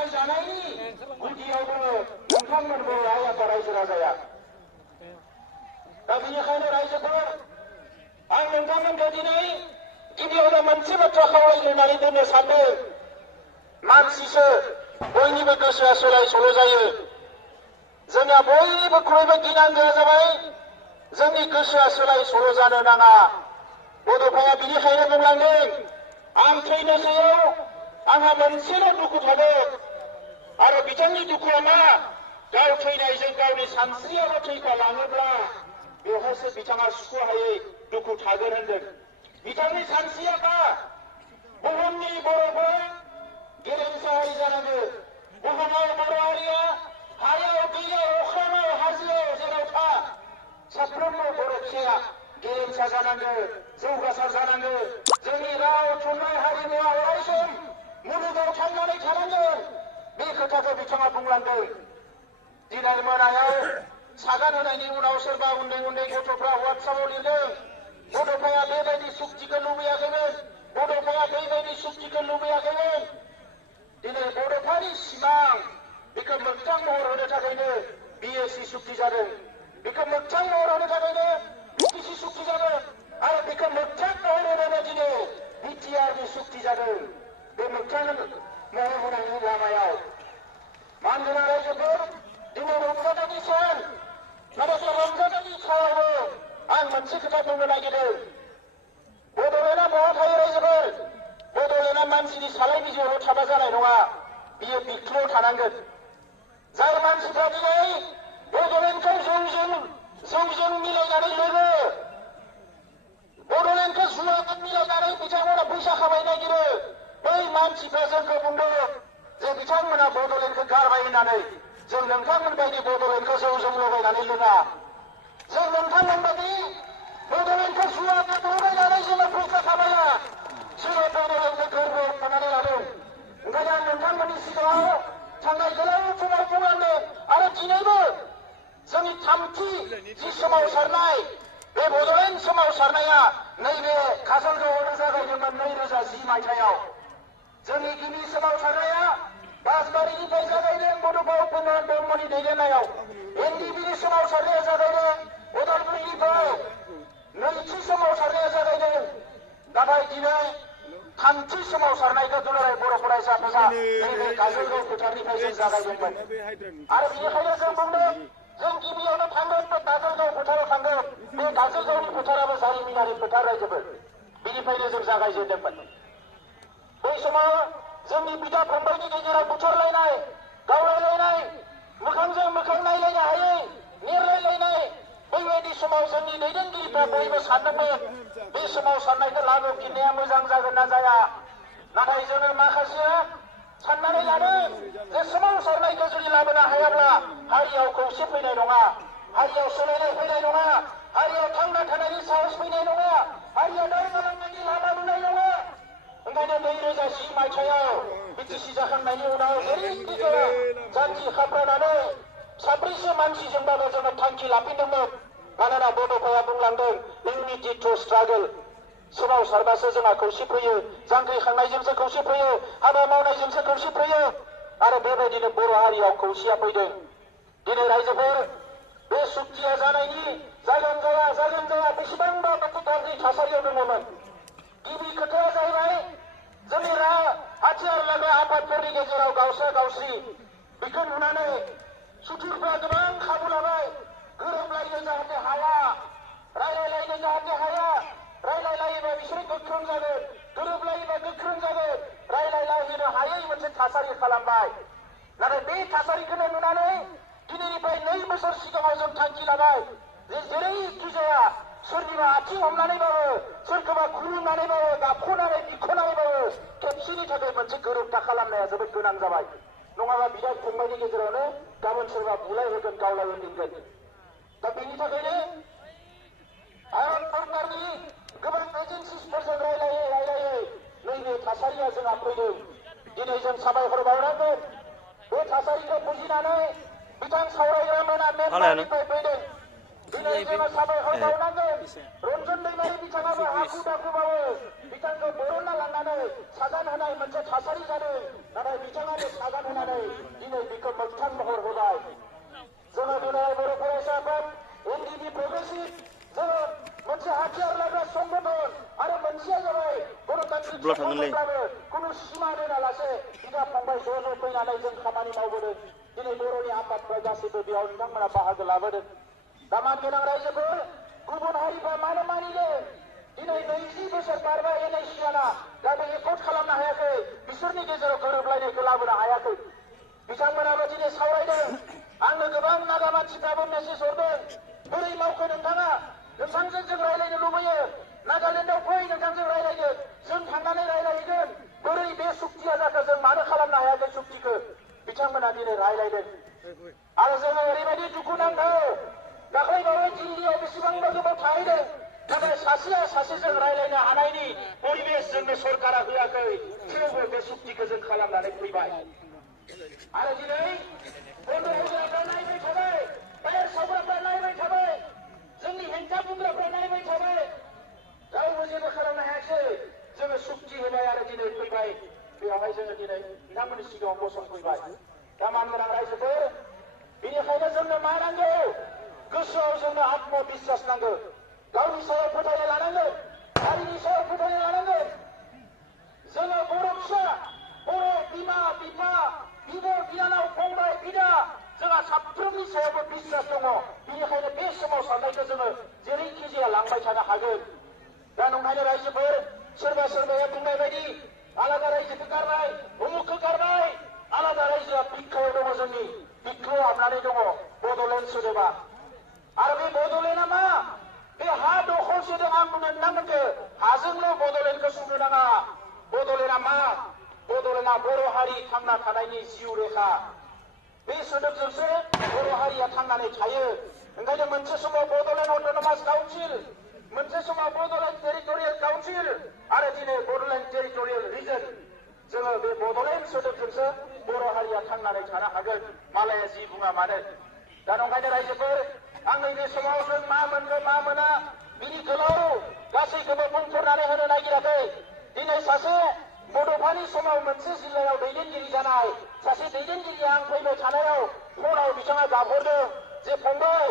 संनाय जानायनि गुदियावबो नोंथांमोनबो आइ आफा रायजो राजाया। दा बेनिखायनो रायजोफोर आं नोंथांमोनखौ दिनै गिबियावनो मोनसे बाथ्रा खावलायनानै दोननो सानदों। मानसिसो बयनिबो गोसोआ सोलाय सोल' जायो। जोंहा बयनिबोख्रुइबो गिनांगौआ जाबाय जोंनि गोसोआ सोलाय सोल' जानो नाङा। बड'फाया बिनिखायनो बुंलांदों आं थैनोसैयाव आंहा मोनसेल' दुखु थादों आरो बिथांनि दुखुआ मा गाव थैनायजों गावनि सानस्रियाबो थैफालाङोब्ला बेवहायसो बिथाङा सुख'हायै दुखु थागोन होनदों। बिथांनि सानस्रिया मा बुहुमनि बर'फोरा गेरेमसा हारि जानांगौ। बुहुमाव बर' हारिया हायाव दैयाव अख्राङाव हाजोआव जेराव था साफ्रोमबो बर' फिसाया गेरेमसा जानांगौ, जौगासार जानांगौ। जोंनि राव थुनलाइ हारिमुवा अरायसम मुलुगाव थांनानै थानांगोन। बे खोथाखौ बिथाङा बुंलांदों। दिनै मोनायाव सागान होनायनि उनाव सोरबा उन्दै उन्दै गथ'फ्रा वाट्सएपआव लिरदों बड'फाया बेबायदि सुक्तिखौ लुबैयाखैमोन, बड'फाया बेबायदि सुक्तिखौ लुबैयाखैमोन। दिनै बड'फानि सिमां बेखौ मोगथां महर होनो थाखायनो बिएसि सुक्ति जादों। बेखौ मोगथां महर होनो थाखायनो बिटिसि सुक्ति जादों आरो बेखौ मोगथां महर होनो दिनै बिटिआरनि सुक्ति जादों। बे मोगथां महर होनायनि लामायाव मानगोनां रायजोफोर दिनै रंजानायनि सान। नाथाय बे रंजानायनि सायावबो आं मोनसे खोथा बुंनो नागिरदों। बड'लेण्डआ बहा थायो रायजोफोर? बड'लेण्डआ मानसिनि सालाय बिजौआव थाबा जानाय नङा, बियो बिख्लोआव थानांगोन। जाय मानसिफ्रा दिनै बड'लेण्डखौ जौजों मिलायनानै लोङो, बड'लेण्डखौ जुवाजों मिलायनानै बिथांमोना फैसा खामायनो नागिरो, बै मानसिफ्रा जोंखौ बुंदों जे बिथांमोना बड'लेण्डखौ गारबाय होननानै। जों नोंथांमोन बायदि बड'लेण्डखौ जौजों लगायनानै लोङा। जों नोंथांमोन बायदि बड'लेण्डखौ जुवाजों लगायनानै जोङो फैसा खामाया। जोङो बड'लेण्डखौ गोरबोआव थानानै लादों। ओंखायनो आं नोंथांमोननि सिगाङाव थांनाय गोलाव समाव बुंलांदों आरो दिनैबो जोंनि थामथि जि सोमावसारनाय बे बड'लेण्ड सोमावसारनाया नैबे काजलगावआवनो जागायदोंमोन 2010 मायथाइयाव। जोंनि गिबि सोमावसारनाया बासबारिनिफ्राय जागायदों बड'फा उपेन्द्र ब्रह्मनि दैदेननायाव। एनडिपिनि सोमावसारनाया जागायदों उदालगुरिनिफ्राय। नैथि सोमावसारनाया जागायदों। नाथाय दिनै थामथि सोमावसारनायखौ दुलाराय बर' फरायसा आफादा नैबे काजलगाव फोथारनिफ्राय जों जागायदोंमोन। आरो बेनिखायनो जों बुंदों जों गिबियावनो थांगोन बे काजलगाव फोथाराव थांगोन। बे काजलगावनि फोथाराबो जारिमिनारि फोथार रायजोफोर। बेनिफ्रायनो जों जागायजेनदोंमोन। बै समाव जोंनि बिदा फंबायनि गेजेराव बुथारलायनाय, गावलायलायनाय, मोखांजों मोखां नायलायनो हायै, नेरलायलायनाय, बैबायदि समाव जोंनि दैदेनगिरिफ्रा बयबो सानदोंमोन बे सोमावसारनायखौ लाबोफिननाया मोजां जागोन ना जाया। नाथाय जोङो माखासेया साननानै लादों जे सोमावसारनायखौ जुदि लाबोनो हायाब्ला हारियाव खौसे फैनाय नङा, हारियाव सोलायनाय फैनाय नङा, हारियाव थांना थानायनि साहस फैनाय नङा, हारियाव दावगालांनायनि लामा नुनाय नङा। ओंखायनो 2010 मायथाइयाव बिटिसि जाखांनायनि उनाव जेरैखि जाया जानजि खाफ्रानानै साब्रैसो मानसिजोंबाबो जोङो थांखि लाफिनदोंमोन। मानोना बड'फाया बुंलांदों इउनिटि थ्रु स्ट्रागल। सोमावसारबासो जोंहा खौसे फैयो, जांख्रिखांनायजोंसो खौसे फैयो, हाबा मावनायजोंसो खौसे फैयो। आरो बेबायदिनो बर' हारियाव खौसेया फैदों। दिनै रायजोफोर बे सुक्तिया जानायनि जागोन जाया बेसेबांबा मोनसे गाज्रि थासारियाव दङमोन। गिबि खोथाया जाहैबाय जोंनि हाथियार लाग्रा आफादफोरनि गेजेराव गावसा गावस्रि। बेखौ नुनानै सुथुरफ्रा गोबां खाबु लाबाय। गोरोबलायनो जाहाथे हाया, रायलायलायनो जाहाथे हाया, रायलायलायोबा बिसोरो गोख्रों जागोन, गोरोबलायोबा गोख्रों जागोन, रायलायलायनो हायै मोनसे थासारि खालामबाय। नाथाय बे थासारिखौनो नुनानै दिनैनिफ्राय 2 बोसोर सिगाङाव जों थांखि लाबाय जे जेरैखि जाया सोरनिबा आथिं हमनानैबाबो, सोरखौबा खुलुमनानैबाबो, गाबख'नानै बिख'नानैबाबो खेबसेनि थाखाय मोनसे गोरोबथा खालामनाया जोबोद गोनां जाबाय। नङाबा बिदा फंबायनि गेजेरावनो गाबोन सोरबा बुलाय होगोन, गावलाय होगोन। दा बेनि थाखायनो भारत सरकारनि गोबां एजेन्सिफोरजों रायलायै नैबे थासारिया जोंहा फैदों। दिनै जों साबायखर बावनांगोन। बे थासारिखौ बुजिनानै बिथां सावरायग्रा मोना मेम्बारनिफ्राय फैदों। दिनै जोङो साबायखर बावनांगोन। रन्जन दैमारि बिथाङाबो हाखु दाखुबाबो बिथांखौ बरनना लांनानै सागान होनाय मोनसे थासारि जादों। नाथाय बिथाङाबो सागान होनानै बेवहाय ज' फैनानै जों खामानि मावबोदों दिनै बर'नि आफादफ्रा गासैबो बेयाव नोंथांमोना बाहागो लाबोदों दामान गोनां रायजोफोर गुबुन हारिफ्रा मानो मानिनो दिनै 20 बोसोर बारबाय एनएसिआना दाबो एकर्ड खालामनो हायाखै बिसोरनि गेजेराव गोरोबलायनायखौ लाबोनो हायाखै बिथांमोनाबो दिनै सावरायदों आंनो गोबां नागा मानसिफ्राबो मेसेज हरदों बोरै मावखो नोंथाङा नोंथांजों जों रायलायनो लुबैयो नागालेण्डआव फै नोंथांजों रायलायगोन जों थांनानै रायलायहैगोन बोरै बे सुक्तिया जाखो जों मानो खालामनो हायाखै सुक्तिखौ बिथांमोना दिनै रायलायदों आरो जोङो ओरैबायदि दुखु नांथाव दाख्लैबावै दिल्लीयाव बेसेबांबा गोबाव थाहैदों नाथाय सासेया सासेजों रायलायनो हानायनि परिबेस जोंनो सरकारा होआखै थेवबो बे सुक्तिखौ जों खालामनानै फैबाय आरो दिनै बन्द होग्राफ्रा नायबाय थाबाय बाहेर सावग्राफ्रा नायबाय थाबाय जोंनि हेंथा बुंग्राफ्रा नायबाय थाबाय रावबो जेबो खालामनो हायाखै जोङो सुक्ति होबाय आरो दिनै फैबाय बेवहाय जोङो दिनै नोंथांमोननि सिगाङाव गसंफैबाय दा मानगोनां रायजोफोर बेनिखायनो जोंनो मा नांगौ गोसोआव जोंनो आत्मबिश्वास नांगौ गावनि सायाव फोथायनाय लानांगोन हारिनि सायाव फोथायनाय लानांगोन जोङो बर' फिसा बर' बिमा बिफा बिब' बिनानाव फंबाय बिदा जोंहा साफ्रोमनि सायावबो बिश्वास दङ बेनिखायनो बे सोमावसारनायखौ जोङो जेरैखि जाया लांबाय थानो हागोन दा नंखायनो रायजोफोर सोरबा सोरबाया बुंनाय बायदि आलादा रायजोखौ गारबाय उमुखखौ गारबाय आलादा रायजोआ बिखायाव दङ जोंनि बिखायाव हाबनानै दङ बड'लेण्ड सोदोबा आरो बे बड'लेण्डआ मा बे हा दखल सोदों आं बुंनो नोंथांमोनखौ हाजोंल' बड'लेण्डखौ सुनो नाङा बड'लेण्डआ मा बड'लेण्डआ बर' हारि थांना थानायनि जिउ रेखा बे सोदोबजोंसो बर' हारिया थांनानै थायो ओंखायनो मोनसे समाव बड'लेण्ड अट'नमास काउन्सिल मोनसे समाव बड'लेण्ड टेरिटरियेल काउन्सिल आरो दिनै बड'लेण्ड टेरिटरियेल रिजन जोङो बे बड'लेण्ड सोदोबजोंसो बर' हारिया थांनानै थानो हागोन मालाया जि बुङा मानो दा नंखायनो रायजोफोर आं नैबे समाव जों मा मोनगोन मा मोना बिनि गोलाव गासैखौबो बुंफोरनानै होनो नागिराखै दिनै सासे बड'फानि समाव मोनसे जिल्लायाव दैदेनगिरि जानाय सासे दैदेनगिरिया आं फैबाय थानायाव फनाव बिथाङा गाबहरदों जे फंबाय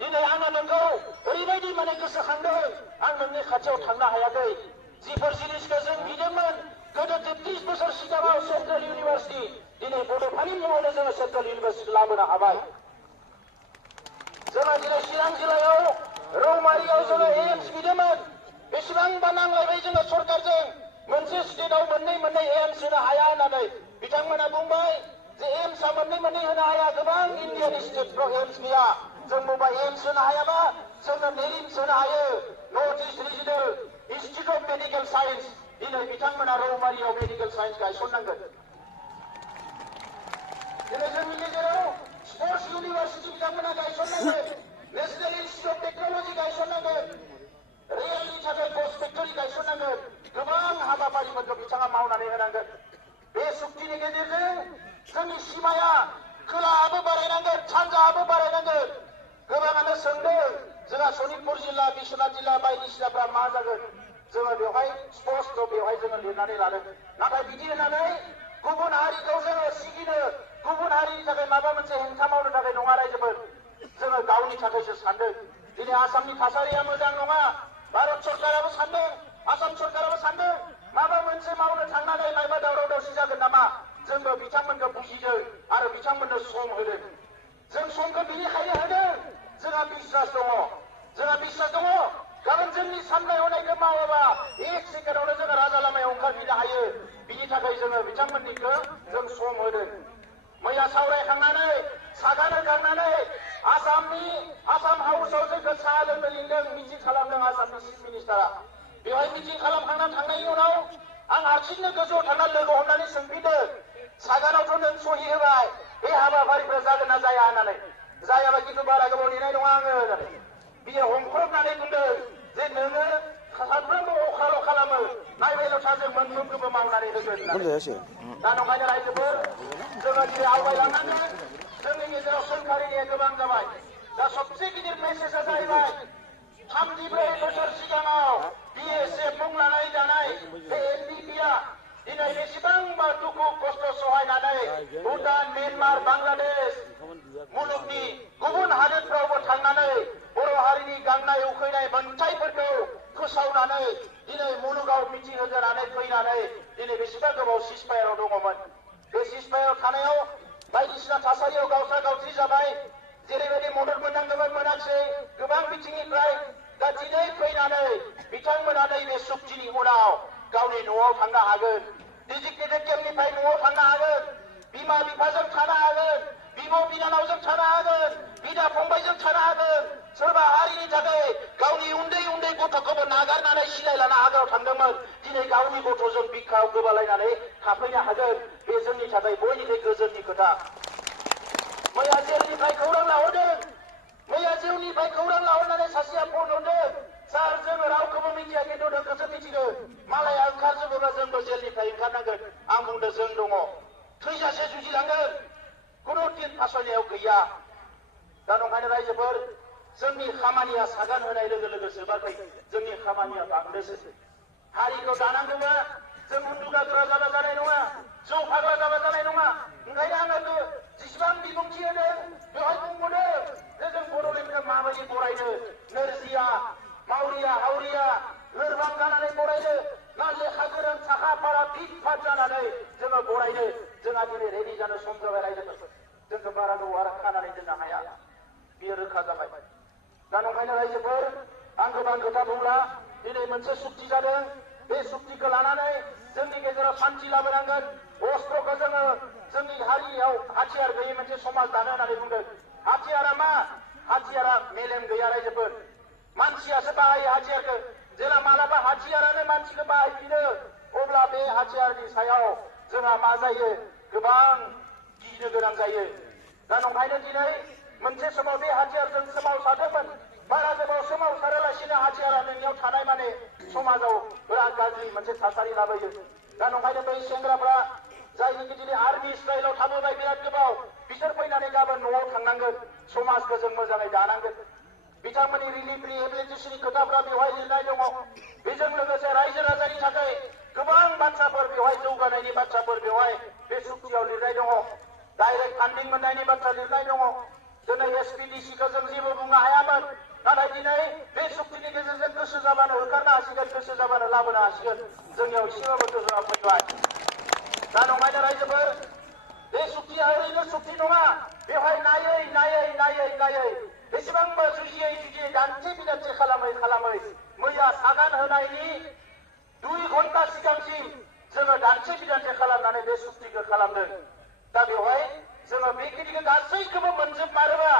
दिनै आङो नोंखौ ओरैबायदि माने गोसोखांदों आं नोंनि खाथियाव थांनो हायाखै जिफोर जिनिसखौ जों बिदोंमोन गोदो 33 बोसोर सिगाङाव सेन्ट्रेल इउनिभार्सिटि दिनै बड'फानि मुङावनो जोङो सेन्ट्रेल इउनिभार्सिटि लाबोनो हाबाय जोङो दिनै चिरां जिल्लायाव रौमारियाव जोङो एम्स बिदोंमोन बेसेबांबा नांलायबाय जोङो सरकारजों मोनसे स्टेटआव मोननै एम्स होनो हाया होननानै बिथांमोना बुंबाय जे एम्सआ मोननै होनो हाया गोबां इन्डियानि स्टेटफ्राव एम्स गैया जों बुंबाय एम्स होनो हायाबा जोङो नेरिम्स होनो हायो north east regional institute of medical science दिनै बिथांमोना रौमारियाव मेडिकेल साइन्स गायसननांगोन दिनै जोंनि गेजेराव स्पर्ट्स इउनिभार्सिटि बिथांमोना गायसननांगोन नेशनेल इन्स्टिटिउट अफ टेक्न'लजि गायसननांगोन रेलनि थाखाय पस्ट फेक्टरि गायसननांगोन गोबां हाबाफारिफोरखौ बिथाङा मावनानै होनांगोन बे सुक्तिनि गेजेरजों जोंनि सिमाया खोलाहाबो बारायनांगोन सानजाहाबो बारायनांगोन गोबाङानो सोंदों जोंहा सनितपुर जिल्ला बिश्वनाथ जिल्ला बायदिसिनाफ्रा मा जागोन जोङो बेवहाय स्पष्ट बेवहाय जोङो लिरनानै लादों नाथाय बिदि होननानै गुबुन हारिखौ जोङो सिगिनो गुबुन हारिनि थाखाय माबा मोनसे हेंथा मावनो थाखाय नङा रायजोफोर जोङो गावनि थाखायसो सानदों दिनै आसामनि थासारिया मोजां नङा भारत सरकाराबो सानदों आसाम सरकाराबो सानदों माबा मोनसे मावनो थांनानै मायबा दावराव दावसि जागोन नामा जोंबो बिथांमोनखौ बुजिदों आरो बिथांमोननो सम होदों जों समखौ बिनिखायनो होदों जोंहा बिश्वास दङ गाबोन जोंनि साननाय हनायखौ मावोबा 1 सेकेन्डआवनो जोङो राजा लामायाव ओंखारफिननो हायो बिनि थाखाय जोङो बिथांमोननिखौ जों सम होदों मैया सावरायखांनानै सागान होखांनानै आसाम हाउसआव जोंखौ साहा लोंनो लिंदों मिटिं खालामदों आसामनि चिफ मिनिस्टारा बेवहाय मिटिं खालामखांना थांनायनि उनाव आं हारसिंनो गोजौआव थांना लोगो हमनानै सोंफिनदों सागानावथ' नों सहि होबाय बे हाबाफारिफ्रा जागोन ना जाया होननानै जायाबा खिन्थु बारा गोबाव नेनाय नङा आङो होननानै बियो हमख्रबनानै बुंदों जे नोङो सानफ्रोमबो अख्राल' खालामो नायबायल' था जों मोनफ्रोमखौबो मावनानै होगोन दा नंखायनो रायजोफोर जोङो दिनै आवगायलांनांगोन जोंनि गेजेराव सोंखारिनाया गोबां जाबाय दा सबसे गिदिर मेसेजआ जाहैबाय 34 बोसोर सिगाङाव BSF मुं लानाय जानाय बे NDP-आ दिनै बेसेबांबा दुखु खस्थ' सहायनानै भुटान म्यानमार बांलादेश मुलुगनि गुबुन हादोरफ्रावबो थांनानै बर' हारिनि गांनाय उखैनाय मोनथायफोरखौ फोसावनानै दिनै मुलुगाव मिथिहोजानानै फैनानै दिनै बेसेबा गोबाव सिजफायाराव दङमोन बे सिजफायार थानायाव बायदिसिना थासारियाव गावस्रा गावस्रि जाबाय जेरैबायदि मदद मोननांगौमोन मोनाखिसै गोबां बिथिंनिफ्राय दा दिनै फैनानै बिथांमोना नैबे सुक्तिनि उनाव गावनि न'आव थांनो हागोन डेजिगनेटेड केम्पनिफ्राय न'आव थांनो हागोन बिमा बिफाजों थानो हागोन बिब' बिनानावजों थानो हागोन बिदा फंबायजों थानो हागोन सोरबा हारिनि थाखाय गावनि उन्दै उन्दै गथ'खौबो नागारनानै सिलाय लाना हाग्रायाव थांदोंमोन दिनै गावनि गथ'जों बिखायाव गोबालायनानै थाफैनो हागोन बे जोंनि थाखाय बयनिख्रुइ गोजोननि खोथा मैया जेलनिफ्राय खौरां लाहरदों मैया जेलनिफ्राय खौरां लाहरनानै सासेया फन हरदों सार जोङो रावखौबो मिथिया खिन्थु नोंखौसो मिथिगौ मालाया ओंखारजोबोबा जोंबो जेलनिफ्राय ओंखारनांगोन आं बुंदों जों दङ थैजासे जुजिलांगोन खुनु दिन फासयनायाव गैया दा नंखायनो रायजोफोर जोंनि खामानिया सागान होनाय लोगो लोगो जोबाखै जोंनि खामानिया बांदोंसो हारिखौ दानांगौबा जों उन्दुगाग्रा जाबा जानाय नङा जौ फाग्ला जाबा जानाय नङा ओंखायनो आङो जेसेबां बिबुंथि होदों बेवहाय बुंबोदों जे जों बड'लेण्डखौ माबायदि बरायनो नोरजिया मावरिया हावरिया लोरबां जानानै बरायनो ना लेखा गोरों साखा फारा फिट फाट जानानै जोङो बरायनो जोंहा दिनै रेडि जानो सम जाबाय रायजोफोर जोंखौ बारा गोबाव आरो खानानै दोननो हाया बियो रोखा जाबाय दा नंखायनो रायजोफोर आं गोबां खोथा बुंला दिनै मोनसे सुक्ति जादों बे सुक्तिखौ लानानै जोंनि गेजेराव शान्ति लाबोनांगोन अस्त्रखौ जोङो जोंनि हारियाव हाथियार गैयै मोनसे समाज दानो होननानै बुंदों हाथियारा मा हाथियारा मेलेम गैया रायजोफोर मानसियासो बाहायो हाथियारखौ जेला मालाबा हाथियारानो मानसिखौ बाहायफिनो अब्ला बे हाथियारनि सायाव जोंहा मा जायो गोबां गिनो गोनां जायो दा नंखायनो दिनै मोनसे समाव बे हाथियारजों सोमावसारदोंमोन बारा गोबाव सोमावसारालासिनो हाथियारा नोंनियाव थानाय माने समाजाव बिराद गाज्रि मोनसे थासारि लाबोयो दा नंखायनो बै सेंग्राफ्रा जायनिखि दिनै आर्मि स्टाइलाव थाबोबाय बिराद गोबाव बिसोर फैनानै गाबोन न'आव थांनांगोन समाजखौ जों मोजाङै दानांगोन बिथांमोननि रिलिफ रिहेबिलिटेसननि खोथाफ्रा बेवहाय लिरनाय दङ बेजों लोगोसे रायजो राजानि थाखाय गोबां बाथ्राफोर बेवहाय जौगानायनि बाथ्राफोर बेवहाय बे सुक्तियाव लिरनाय दङ डाइरेक्ट फान्डिं मोननायनि बाथ्रा लिरनाय दङ दिनै एसपिडिसिखौ जों जेबो बुंनो हायामोन नाथाय दिनै बे सुक्तिनि गेजेरजों गोसो जाबानो होखारनो हासिगोन गोसो जाबानो लाबोनो हासिगोन जोंनियाव एसेबाबो गोहोआ फैबाय दा नंखायनो रायजोफोर बे सुक्तिया ओरैनो सुक्ति नङा बेवहाय नायै नायै नायै नायै बेसेबांबो जुजियै जुजियै दान्थे बिदान्थे खालामै खालामै मैया सागान होनायनि 2 घन्टा सिगांसिम जोङो दान्थे बिदान्थे खालामनानै बे सुक्तिखौ खालामदों दा बेवहाय जोङो बेखिनिखौ गासैखौबो मोनजोबमारोबा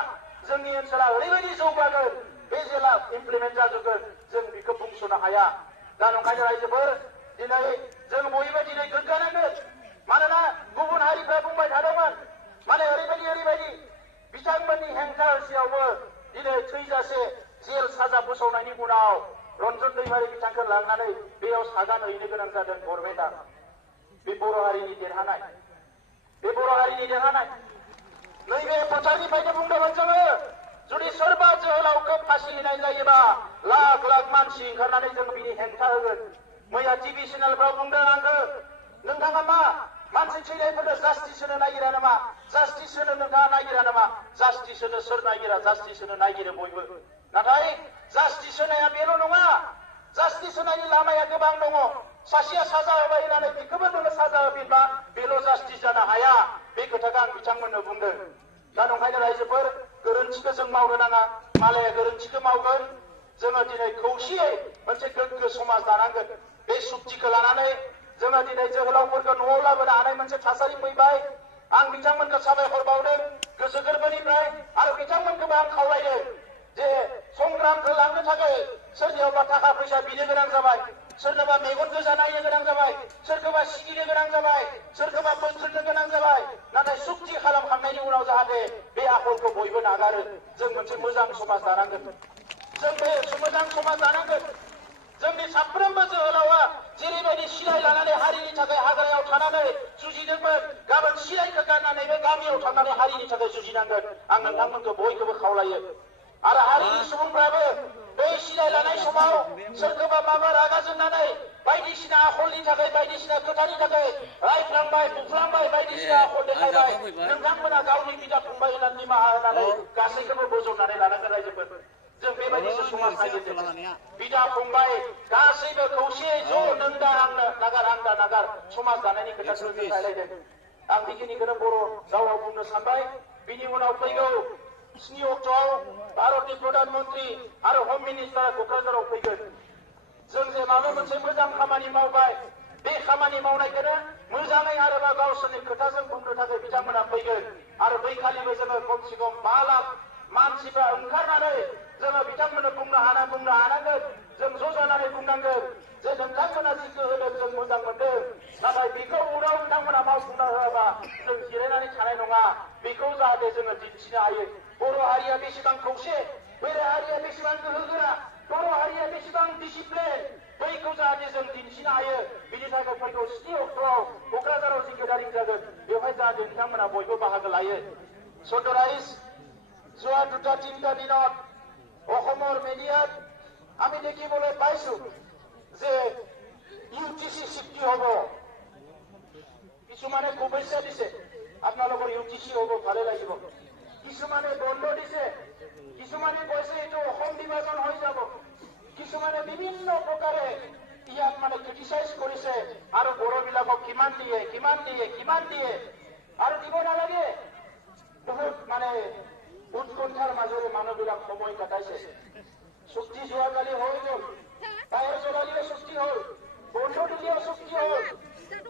जोंनि ओनसोला ओरैबायदि जौगागोन बे जेला इमप्लिमेन्ट जाजोबगोन जों बेखौ बुंस'नो हाया दा नंखायनो रायजोफोर दिनै जों बयबो दिनै गोग्गानांगोन मानोना गुबुन हारिफ्रा बुंबाय थादोंमोन माने ओरैबायदि बिथांमोननि हेंथा होसेयावबो दिनै थैजासे जेल साजा फोसावनायनि उनाव रन्जन दैमारि बिथांखौ लांनानै बेयाव सागान हैनो गोनां जादों गभर्नमेन्टआ बे बर' हारिनि देरहानाय नैबे फोथारनिफ्रायनो बुंदोंमोन जोङो जुदि सोरबा जोहोलावखौ फासि होनाय जायोबा लाख लाख मानसि ओंखारनानै जों बिनि हेंथा होगोन मैया टिभि चेनेलफ्राव बुंदों आंखौ नोंथाङा मा मानसि थैनायफोरनो जास्टिस होनो नागिरा नामा जास्टिस होनो नोंथाङा नागिरा नामा जास्टिस होनो सोर नागिरा जास्टिस होनो नागिरो बयबो नाथाय जास्टिस होनाया बेल' नङा जास्टिस होनायनि लामाया गोबां दङ सासेया साजा होबाय होननानै बेखौबो नोङो साजा होफिनबा बेल' जास्टिस जानो हाया बे खोथाखौ आं बिथांमोननो बुंदों दा नंखायनो रायजोफोर गोरोन्थिखौ जों मावनो नाङा मालाया गोरोन्थिखौ मावगोन जोङो दिनै खौसेयै मोनसे गोग्गो समाज दानांगोन बे सुक्तिखौ लानानै जोङो दिनै जोहोलावफोरखौ न'आव लाबोनो हानाय मोनसे थासारि फैबाय आं बिथांमोनखौ साबायखर बावदों गोसो गोरबोनिफ्राय आरो बिथांमोनखौबो आं खावलायदों जे संग्रामखौ लांनो थाखाय सोरनियावबा थाखा फैसा बिनो गोनां जाबाय सोरनोबा मेगन गोजा नायनो गोनां जाबाय सोरखौबा सिगिनो गोनां जाबाय सोरखौबा बोथ्रोदनो गोनां जाबाय नाथाय सुक्ति खालामखांनायनि उनाव जाहाथे बे आखलखौ बयबो नागारो जों मोनसे मोजां समाज दानांगोन जों बे मोजां समाज दानांगोन जोंनि साफ्रोमबो जोहोलावा जेरैबायदि सिलाय लानानै हारिनि थाखाय हाग्रायाव थानानै जुजिदोंमोन गाबोन सिलायखौ गारनानै बे गामियाव थांनानै हारिनि थाखाय जुजिनांगोन आं नोंथांमोनखौ बयखौबो खावलायो आरो हारिनि सुबुंफ्राबो बै सिलाय लानाय समाव सोरखौबा माबा रागा जोंनानै बायदिसिना आखलनि थाखाय बायदिसिना खोथानि थाखाय रायफ्लांबाय बुफ्लांबाय बायदिसिना आखल देखायबाय नोंथांमोना गावनि बिदा फंबाय होननानै निमाहा होनानै गासैखौबो बोजबनानै लानांगोन रायजोफोर जों बेबायदिसो समाज नागिरदों बिदा फंबाय गासैबो खौसेयै ज' नों दा आंनो नागार आं दा नागार समाज दानायनि खोथाखौ जों रायलायदों आं बेखिनिखौनो बर' रावाव बुंनो सानबाय। बिनि उनाव फैगौ 7 अक्ट'आव भारतनि प्रधान मन्त्रि आरो हम मिनिस्टारा क'क्राझाराव फैगोन। जों जे माबा मोनसे मोजां खामानि मावबाय, बे खामानि मावनायखौनो मोजाङै आरोबाव गावसोरनि खोथाजों बुंनो थाखाय बिथांमोना फैगोन। आरो बै खालिबो जोङो खमसे खम 5 लाख मानसिफ्रा ओंखारनानै जोङो बिथांमोननो बुंनो हानांगोन। जों ज' जानानै बुंनांगोन जे नोंथांमोना जिखौ होदों जों मोजां मोनदों, नाथाय बेखौ उनाव नोंथांमोना मावफुंना होआबा जों जिरायनानै थानाय नङा। बेखौ जाहाथे जोङो दिन्थिनो हायो। बर' हारिया बेसेबां खौसे, बर' हारिया बेसेबां गोहोगोरा, बर' हारिया बेसेबां डिसिप्लिन, बैखौ जाहाथे जों दिन्थिनो हायो। बिनि थाखाय फैगौ 7 अक्ट'आव क'क्राझाराव जि गेदारिं जागोन, बेवहाय जाहाथे बिथांमोना बयबो बाहागो लायो। ছ' राइজ যোৱা 2-3টা দিনত অসমৰ মিডিয়াত আমি দেখিবলৈ পাইছো যে ইউটিচি চুক্তি হ'ব। কিছুমানে শুভেচ্ছা দিছে, আপোনালোকৰ ইউটিচি হ'ব, ভালে লাগিব। কিছুমানে বন্ধ দিছে, কিছুমানে কৈছে এইটো অসম বিভাজন হৈ যাব, কিছুমানে বিভিন্ন প্ৰকাৰে ইয়াক ক্ৰিটিচাইজ কৰিছে। আৰু বড়োবিলাকক কিমান দিয়ে আৰু দিব নালাগে। বহুত উৎকণ্ঠাৰ মাজেৰে মানুহবিলাক সময় কটাইছে। চুক্তি যোৱাকালি হৈ গ'ল, টায়াৰ জ্বলালিও চুক্তি হ'ল, বন্ধ দিলেও চুক্তি হ'ল।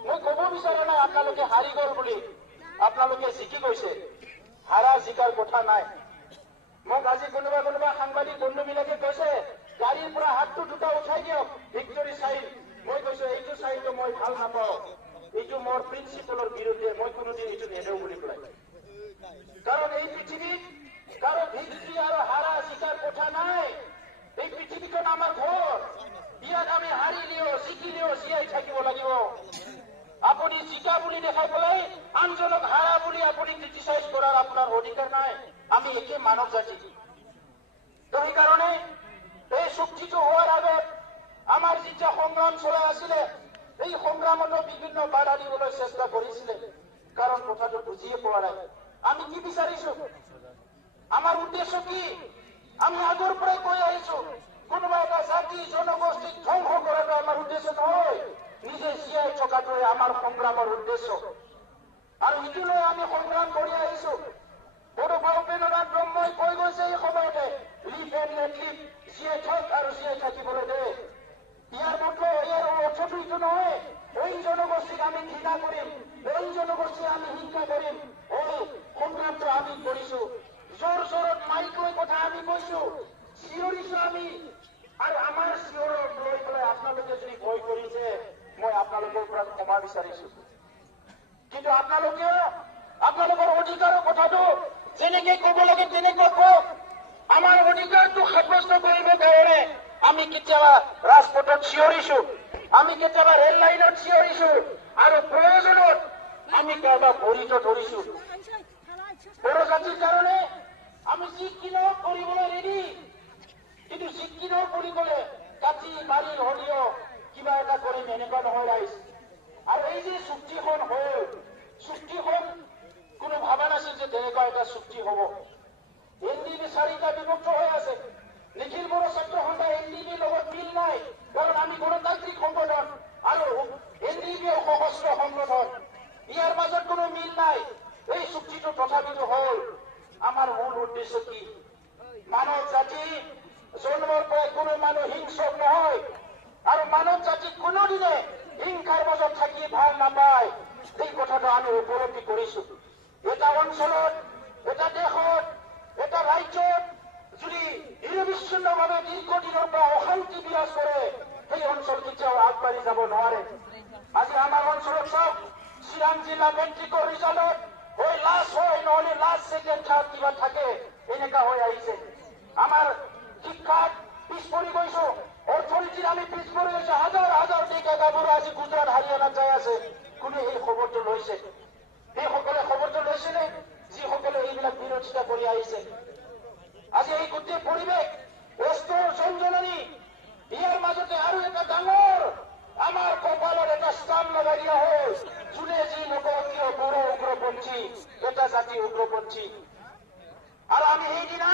মই ক'ব বিচৰা নাই আপোনালোকে হাৰি গ'ল বুলি, আপোনালোকে জিকি গৈছে। হাৰা জিকাৰ কথা নাই। মোক আজি কোনোবা সাংবাদিক বন্ধুবিলাকে কৈছে গাড়ীৰ পৰা হাতটো দুটা উঠাই দিয়ক, ভিক্টৰী চাইন। মই কৈছো এইটো চাইনটো মই ভাল নাপাওঁ, এইটো মোৰ প্ৰিন্সিপলৰ বিৰুদ্ধে, মই কোনোদিন এইটো নেদেও বুলি পেলাই। কাৰণ এই পৃথিৱীত কাৰো ভিক্টৰী আৰু হাৰা জিকাৰ কথা নাই। এই পৃথিৱীখন আমাৰ ঘৰ, ইয়াত আমি হাৰিলেও জিকিলেও জীয়াই থাকিব লাগিব। আপুনি জিকা বুলি দেখাই পেলাই আনজনক হাৰা বুলি আপুনি ক্ৰিটিচাইজ কৰাৰ আপোনাৰ অধিকাৰ নাই। আমি একে মানৱ জাতি। তো সেইকাৰণে এই চুক্তিটো হোৱাৰ আগত আমাৰ যেতিয়া সংগ্ৰাম চলাই আছিলে, এই সংগ্ৰামতো বিভিন্ন বাধা দিবলৈ চেষ্টা কৰিছিলে। কাৰণ কথাটো বুজিয়ে পোৱা নাই। আমি কি বিচাৰিছো, আমাৰ উদ্দেশ্য কি? আমি আগৰ পৰাই কৈ আহিছো, কোনোবা এটা জাতি জনগোষ্ঠীক ধ্বংস কৰাটো আমাৰ উদ্দেশ্য নহয়, নিজে জীয়াই থকাটোৱে আমাৰ সংগ্ৰামৰ উদ্দেশ্য। আৰু ইটো লৈ আমি সংগ্ৰাম কৰি আহিছো। বড়োফা উপেন্দ্ৰনাথ ব্ৰহ্মই কৈ গৈছে এই সময়তে, লিভ এণ্ড লেট লিভ, জীয়াই থাক আৰু জীয়াই থাকিবলৈ দে। ইয়াৰ অৰ্থটো ইটো নহয় অইন জনগোষ্ঠীক আমি ঘৃণা কৰিম, অইন জনগোষ্ঠীক আমি হিংসা কৰিম। সংগ্ৰামটো আমি কৰিছো, জোৰত মাইক লৈ কথা আমি কৈছো, চিঞৰিছো আমি। আৰু আমাৰ চিঞৰক লৈ পেলাই আপোনালোকে যদি ভয় কৰিছে, মই আপোনালোকৰ পৰা ক্ষমা বিচাৰিছো। কিন্তু আপোনালোকৰ অধিকাৰৰ কথাটো যেনেকে ক'ব লাগে তেনেকুৱা কওক। আমাৰ অধিকাৰটো সাব্যস্ত কৰিবৰ কাৰণে আমি কেতিয়াবা ৰাজপথত চিঞৰিছো, আমি কেতিয়াবা ৰেল লাইনত চিঞৰিছো, আৰু প্ৰয়োজনত আমি কাৰোবাক ভৰিটো ধৰিছো। বড়ো জাতিৰ কাৰণে আমি যি কিনো কৰিবলৈ ৰেডি, কিন্তু যি কিনো বুলি ক'লে কাটি মাৰি হ'লেও কিবা এটা কৰিম এনেকুৱা নহয় ৰাইজ। আৰু এই যে চুক্তিখন হ'ল, চুক্তিখন কোনো ভাবা নাছিল যে তেনেকুৱা এটা চুক্তি হ'ব। এনডিবি 4টা বিভক্ত হৈ আছে। নিখিল বড়ো ছাত্ৰ সন্থাই এনডিবিৰ লগত মিল নাই, কাৰণ আমি গণতান্ত্ৰিক সংগঠন আৰু এনডিবিও সশস্ত্ৰ সংগঠন। ইয়াৰ মাজত কোনো মিল নাই। এই চুক্তিটো তথাপিতো হ'ল। আমাৰ মূল উদ্দেশ্য কি? মানৱ জাতি জন্মৰ পৰাই কোনো মানুহ হিংসক নহয়, আৰু মানৱ জাতি কোনোদিনে হিংসাৰ মাজত থাকি ভাল নাপায়। এই কথাটো আমি উপলব্ধি কৰিছো। এটা অঞ্চলত, এটা দেশত, এটা ৰাজ্যত যদি নিৰবিচ্ছিন্নভাৱে দীৰ্ঘদিনৰ পৰা অশান্তি বিৰাজ কৰে, সেই অঞ্চল কেতিয়াও আগবাঢ়ি যাব নোৱাৰে। আজি আমাৰ অঞ্চলত চাওক, চিৰাং জিলা মেট্ৰিকৰ ৰিজাল্টত হয় লাষ্ট হয়, নহলে লাষ্ট ছেকেণ্ড থাৰ্ড কিবা থাকে, এনেকা হৈ আহিছে। আমাৰ শিক্ষাত পিছ পৰি গৈছো, অৰ্থনীতিত আমি পিছ পৰি গৈছো। হাজাৰ ডেকা গাভৰু আজি গুজৰাট হাৰিয়ানাত যাই আছে। কোনে এই খবৰটো লৈছে? সেইসকলে খবৰটো লৈছেনে যিসকলে এইবিলাক বিৰোধিতা কৰি আহিছে? আজি এই গোটেই পৰিৱেশ কষ্টৰ জনজননী, ইয়াৰ মাজতে আৰু এটা ডাঙৰ আমাৰ কপালত এটা স্থান লগাই দিয়া হ'ল। যোনে যি নকওক কিয় বড়ো উগ্ৰপন্থী, এটা জাতি উগ্ৰপন্থী। আৰু আমি সেইদিনা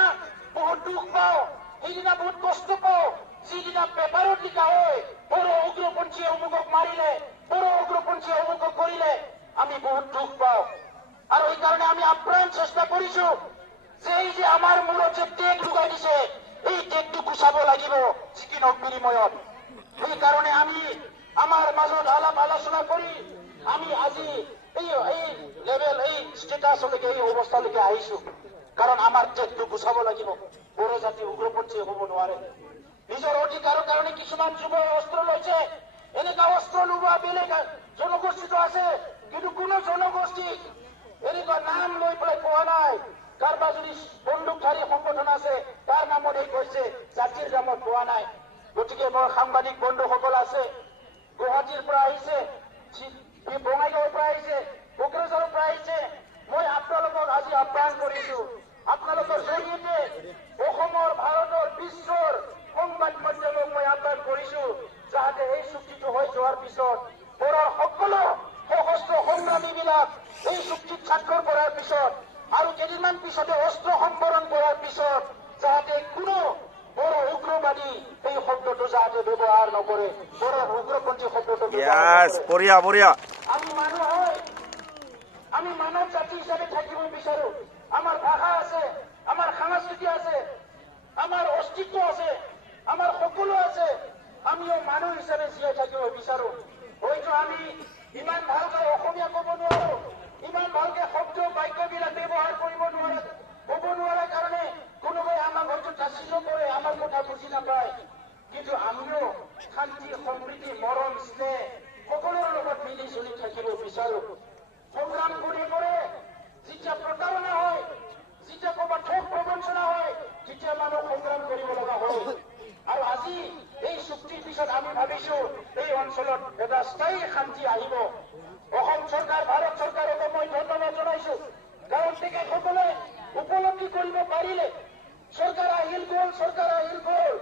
বহুত দুখ পাওঁ, সেইদিনা বহুত কষ্ট পাওঁ, যিদিনা পেপাৰত লিখা হয় বড়ো উগ্ৰপন্থীয়ে অমুকক মাৰিলে, বড়ো উগ্ৰপন্থীয়ে অমুকক কৰিলে। আমি বহুত দুখ পাওঁ আৰু এইকাৰণে আমি আপ্ৰাণ চেষ্টা কৰিছো যে এই যে আমাৰ মূৰত যে টেগ লগাই দিছে এই টেগটো গুচাব লাগিব যিকি নহওক বিনিময়ত। সেইকাৰণে আমি আমাৰ মাজত আলাপ আলোচনা কৰি আমি আজি এই লেভেল এই ষ্টেটাছলৈকে এই অৱস্থালৈকে আহিছো। কাৰণ আমাৰ টেগটো গুচাব লাগিব। বড়ো জাতি উগ্ৰপন্থী হ'ব নোৱাৰে। নিজৰ অধিকাৰৰ কাৰণে কিছুমান যুৱই অস্ত্ৰ লৈছে। এনেকা অস্ত্ৰ লোৱা বেলেগ জনগোষ্ঠীটো আছে, কিন্তু কোনো জনগোষ্ঠী এনেকুৱা নাম লৈ পেলাই কোৱা নাই। কাৰোবাৰ যদি বন্দুকধাৰী সংগঠন আছে তাৰ নামত এই কৈছে, জাতিৰ নামত কোৱা নাই। গতিকে মোৰ সাংবাদিক বন্ধুসকল আছে, গুৱাহাটীৰ পৰা আহিছে, বঙাইগাঁৱৰ পৰা আহিছে, কোকৰাঝাৰৰ পৰা আহিছে, মই আপোনালোকক আজি আহ্বান কৰিছো, আপোনালোকৰ জৰিয়তে অসমৰ, ভাৰতৰ, বিশ্বৰ সংবাদ মাধ্যমক মই আহ্বান কৰিছো যাতে এই চুক্তিটো হৈ যোৱাৰ পিছত বড়োৰ সকলো সশস্ত্ৰ সংগ্ৰামীবিলাক এই চুক্তিত স্বাক্ষৰ কৰাৰ পিছত আৰু কেইদিনমান পিছতে অস্ত্ৰ সম্বৰণ কৰাৰ পিছত যাতে কোনো বড়ো উগ্ৰবাদী এই শব্দটো যাতে ব্যৱহাৰ নকৰে, বড়ো উগ্ৰপন্থী শব্দটো আমি মানুহ হয়, আমি মানৱ জাতি হিচাপে থাকিব বিচাৰো। আমাৰ ভাষা আছে, আমাৰ সংস্কৃতি আছে, আমাৰ অস্তিত্ব আছে, আমাৰ সকলো আছে। আমিও মানুহ হিচাপে জীয়াই থাকিব বিচাৰো। হয়তো আমি ইমান ভালকৈ অসমীয়া ক'ব নোৱাৰো, ইমান ভালকে শব্দ বাক্যবিলাক ব্যৱহাৰ কৰিব হ'ব নোৱাৰা কাৰণে কোনোবাই আমাক হয়তো তাচ্ছিল্য কৰে, আমাৰ কথা বুজি নাপায়। কিন্তু আমিও শান্তি, সমৃদ্ধি, মৰম, স্নেহ সকলোৰে লগত মিলি জুলি থাকিব বিচাৰো। সংগ্ৰাম কৰি যেতিয়া প্ৰতাৰণা হয়, যেতিয়া ক'ৰবাত ঠগ প্ৰবঞ্চনা হয়, তেতিয়া মানুহ সংগ্ৰাম কৰিব লগা হয়। আৰু আজি এই চুক্তিৰ পিছত আমি ভাবিছো এই অঞ্চলত এটা স্থায়ী শান্তি আহিব। অসম চৰকাৰ, ভাৰত চৰকাৰকো মই ধন্যবাদ জনাইছো। কাৰণ তেখেতসকলে উপলব্ধি কৰিব পাৰিলে। চৰকাৰ আহিল গ'ল,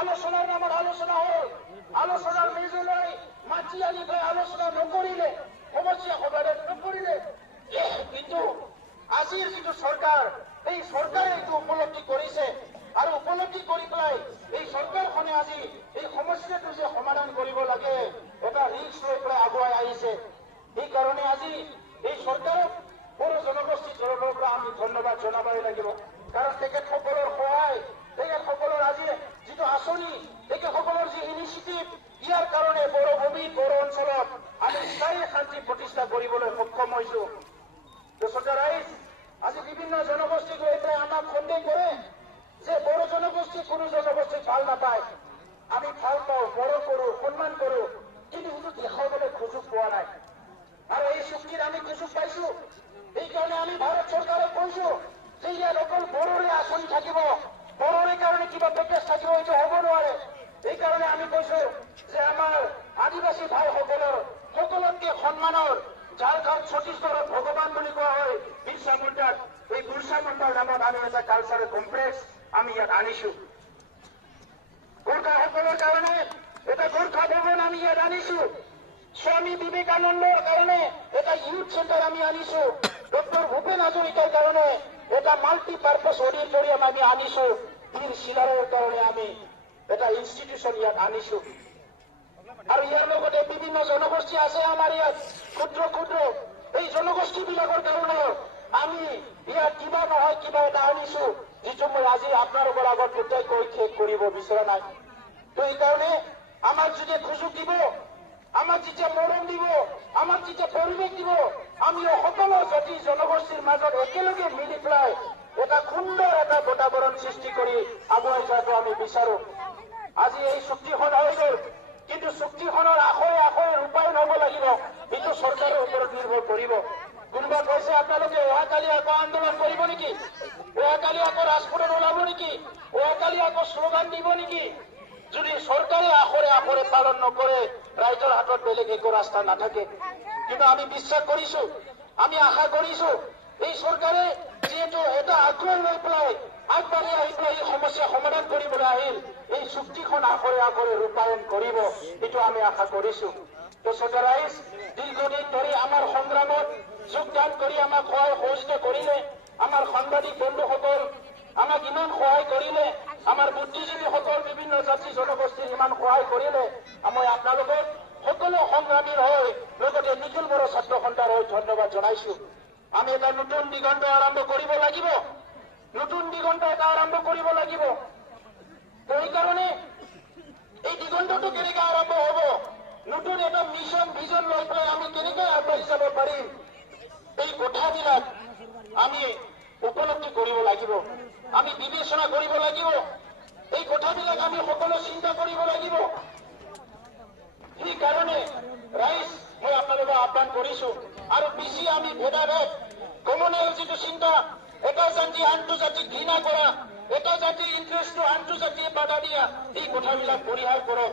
আলোচনাৰ নামত আলোচনা হ'ল, আলোচনাৰ মেজলৈ মাতি আনি আলোচনা নকৰিলে, সমস্যা সমাধান নকৰিলে। কিন্তু আজিৰ যিটো চৰকাৰ, এই চৰকাৰে এইটো উপলব্ধি কৰিছে আৰু উপলব্ধি কৰি পেলাই এই চৰকাৰখনে আজি এই সমস্যাটো যে সমাধান কৰিব লাগে এটা ৰিস্ক লৈ পেলাই আগুৱাই আহিছে। সেইকাৰণে আজি এই চৰকাৰক বড়ো জনগোষ্ঠীৰ তৰফৰ পৰা আমি ধন্যবাদ জনাবই লাগিব। কাৰণ তেখেতসকলৰ সহায়, তেখেতসকলৰ আজি যিটো আঁচনি, তেখেতসকলৰ যি ইনিচিয়েটিভ, ইয়াৰ কাৰণে বড়ো ভূমিত, বড়ো অঞ্চলত আমি স্থায়ী শান্তি প্ৰতিষ্ঠা কৰিবলৈ সক্ষম হৈছো। আজি বিভিন্ন জনগোষ্ঠীক লৈ পেলাই আমাক সন্দেহ কৰে যে বড়ো জনগোষ্ঠী কোনো জনগোষ্ঠীক ভাল নাপায়। আমি ভাল পাওঁ, বড়ো কৰো, সন্মান কৰো, কিন্তু সেইটো দেখাবলৈ সুযোগ পোৱা নাই। আৰু এই চুক্তিত আমি সুযোগ পাইছো। সেইকাৰণে আমি ভাৰত চৰকাৰক কৈছো যে ইয়াত অকল বড়োৰে আঁচনি থাকিব, বড়োৰে কাৰণে কিবা পেকেজ থাকিব, এইটো হ'ব নোৱাৰে। সেইকাৰণে আমি কৈছো যে আমাৰ আদিবাসী ভাইসকলৰ সকলোতকে সন্মানৰ, যাৰ ঘৰত ছত্তীশগড়ত ভগৱান বুলি কোৱা হয় বিৰছা মুণ্ডাক, এই বিৰছা মুণ্ডাৰ নামত আমি এটা কালচাৰেল কমপ্লেক্স আমি ইয়াত আনিছো। গোৰ্খাসকলৰ কাৰণে এটা গোৰ্খা ভৱন আমি ইয়াত আনিছো। স্বামী বিবেকানন্দৰ কাৰণে এটা ইউথ চেণ্টাৰ আমি আনিছো। ডক্টৰ ভূপেন হাজৰিকাৰ কাৰণে এটা মাল্টিপাৰ্পাছ অডিটৰিয়াম আমি আনিছো। বীৰ চিলাৰৰ কাৰণে আমি এটা ইনষ্টিটিউচন ইয়াত আনিছো। আৰু ইয়াৰ লগতে বিভিন্ন জনগোষ্ঠী আছে আমাৰ ইয়াত, ক্ষুদ্ৰ ক্ষুদ্ৰ এই জনগোষ্ঠীবিলাকৰ কাৰণে আমি ইয়াত কিবা নহয় কিবা এটা আনিছো, যিটো মই আজি আপোনালোকৰ আগত গোটেই কৈ শেষ কৰিব বিচৰা নাই। তো সেইকাৰণে আমাক যেতিয়া সুযোগ দিব, আমাক যেতিয়া মৰম দিব, আমাক যেতিয়া পৰিৱেশ দিব, আমি সকলো জাতি জনগোষ্ঠীৰ মাজত একেলগে মিলি পেলাই এটা সুন্দৰ এটা বাতাবৰণ সৃষ্টি কৰি আগুৱাই যোৱাটো আমি বিচাৰো। আজি এই চুক্তিখন হৈ গ'ল, কিন্তু চুক্তিখনৰ আখৰে আখৰে ৰূপায়ণ হ'ব লাগিব, এইটো চৰকাৰৰ ওপৰত নিৰ্ভৰ কৰিব। কোনোবা কৈছে আপোনালোকে অহাকালি আকৌ আন্দোলন কৰিব নেকি, অহাকালি আকৌ ৰাজপথত ওলাব নেকি, অহাকালি আকৌ শ্লোগান দিব নেকি? যদি চৰকাৰে আখৰে আখৰে পালন নকৰে, ৰাইজৰ হাতত বেলেগ একো ৰাস্তা নাথাকে। কিন্তু আমি বিশ্বাস কৰিছো, আমি আশা কৰিছো এই চৰকাৰে যিহেতু এটা আগ্ৰহ লৈ পেলাই আগবাঢ়ি আহি পেলাই এই সমস্যা সমাধান কৰিবলৈ আহিল, এই চুক্তিখন আখৰে আখৰে ৰূপায়ণ কৰিব, এইটো আমি আশা কৰিছো। তো চৰকাৰে দীৰ্ঘদিন ধৰি আমাৰ সংগ্ৰামত যোগদান কৰি আমাক সহায় সহযোগিতা কৰিলে, আমাৰ সাংবাদিক বন্ধুসকল আমাক ইমান সহায় কৰিলে, আমাৰ বুদ্ধিজীৱীসকল বিভিন্ন জাতি জনগোষ্ঠীক ইমান সহায় কৰিলে, মই আপোনালোকক সকলো সংগ্ৰামীৰ হৈ লগতে নিখিল বড়ো ছাত্ৰ সন্থাৰ হৈ ধন্যবাদ জনাইছো। আমি এটা নতুন দিগন্ত আৰম্ভ কৰিব লাগিব, নতুন দিগন্ত এটা আৰম্ভ কৰিব লাগিব। সেইকাৰণে এই দিগন্তটো কেনেকৈ আৰম্ভ হ'ব, নতুন এটা মিছন ভিজন লৈ পেলাই আমি কেনেকৈ আগবাঢ়ি যাব পাৰিম, এই কথাবিলাক আমি উপলব্ধি কৰিব লাগিব, আমি বিবেচনা কৰিব লাগিব, এই কথাবিলাক আমি সকলো চিন্তা কৰিব লাগিব। সেইকাৰণে ৰাইজ মই আপোনালোকক আহ্বান কৰিছো, আৰু বেছি আমি ভেদাভেদ কমনেল যিটো চিন্তা, এটা জাতি আনটো জাতিক ঘৃণা কৰা, এটা জাতিৰ ইণ্টাৰেষ্টটো আনটো জাতিয়ে বাধা দিয়া, এই কথাবিলাক পৰিহাৰ কৰক।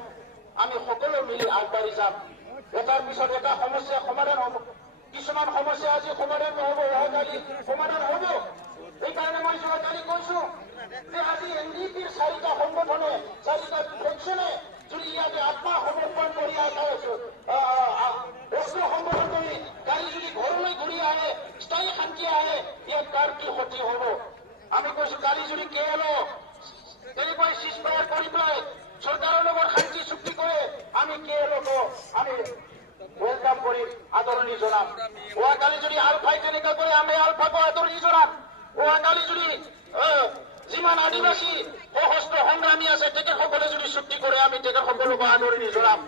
আমি সকলো মিলি আগবাঢ়ি যাম। এটাৰ পিছত এটা সমস্যা সমাধান হ'ব। কিছুমান সমস্যা আজি সমাধান নহ'ব, অহাকালি সমাধান হ'ব। সেইকাৰণে মই যোৱাকালি কৈছো যে আজি NDPৰ 4টা সংগঠনে, 4টা ফেকশ্যনে যদি ইয়াতে আত্মসমৰ্পণ কৰি অস্ত্ৰ সংগঠন কৰি কালি যদি ঘৰলৈ ঘূৰি আহে, স্থায়ী শান্তি আহে, ইয়াত কাৰ কি ক্ষতি হ'ব? আমি কৈছো কালি যদি কেৱল তেনেকৈ চিজফায়াৰ কৰি পেলাই চৰকাৰৰ লগত শান্তি চুক্তি কৰে, আমি কেৱলকো আমি ৱেলকাম কৰিম, আদৰণি জনাম। অহাকালি যদি আলফাই তেনেকুৱা কৰে, আমি আলফাকো আদৰণি জনাম। অহাকালি যদি যিমান আদিবাসী সশস্ত্ৰ সংগ্ৰামী আছে তেখেতসকলে যদি চুক্তি কৰে, আমি তেখেতসকলকো আদৰণি জনাম।